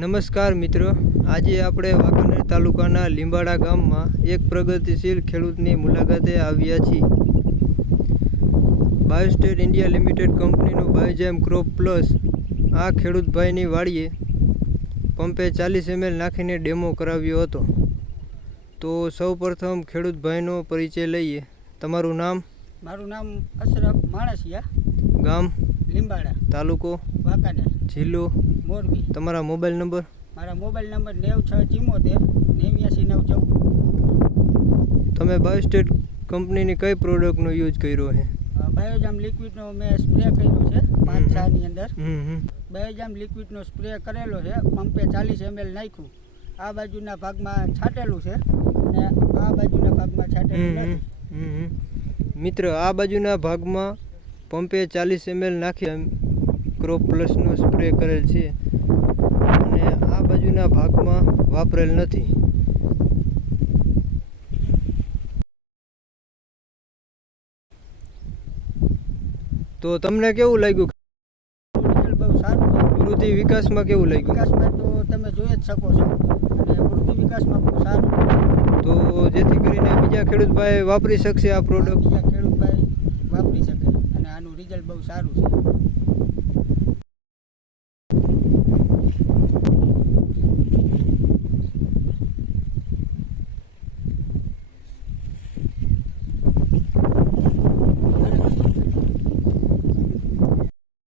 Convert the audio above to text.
નમસ્કાર મિત્રો. આજે આપણે વાંકાનેર તાલુકાના લીંબાડા ગામમાં એક પ્રગતિશીલ ખેડૂતની મુલાકાતે આવ્યા છીએ. બાયોસ્ટેટ ઇન્ડિયા લિમિટેડ કંપનીનું બાયોજેમ ક્રોપ પ્લસ આ ખેડૂતભાઈની વાડીએ પંપે ચાલીસ એમએલ નાખીને ડેમો કરાવ્યો હતો. તો સૌ પ્રથમ ખેડૂતભાઈનો પરિચય લઈએ. તમારું નામ? મારું નામ અશરફ માણસિયા. ગામ? લીંબાડા. તાલુકો? વાંકાનેર. જિલ્લો? મોરબી. તમારા મોબાઈલ નંબર? મારા મોબાઈલ નંબર નેવ છ ચિમોતેર નેવ્યાસી નવ ચૌદ તમે બાયોસ્ટેટ કંપનીની કઈ પ્રોડક્ટનો યુઝ કર્યો છે? બાયોજામ લિક્વિડનો મેં સ્પ્રે કર્યો છે પાંચ હમ. અંદર. બાયોજામ લિક્વિડનો સ્પ્રે કરેલો છે પંપે ચાલીસ એમએલ નાખ્યું. આ બાજુના ભાગમાં છાંટેલું છે અને આ બાજુના ભાગમાં છાંટેલું નથી. મિત્ર આ બાજુના ભાગમાં પંપે ચાલીસ એમએલ નાખી ક્રોપ પ્લસનો સ્પ્રે કરેલ છે. અને આ બાજુના ભાગમાં વાપરેલ નથી. તો તમને કેવું લાગ્યું? રિઝલ્ટ બહુ સારું વૃદ્ધિ વિકાસમાં કેવું લાગ્યું? વિકાસમાં તો તમે જોઈ જ શકો છો. અને વૃદ્ધિ વિકાસમાં બહુ સારું તો જેથી કરીને બીજા ખેડૂત ભાઈ વાપરી શકશે આ પ્રોડક્ટ બીજા ખેડૂત ભાઈ વાપરી શકે. અને આનું રિઝલ્ટ બહુ સારું છે.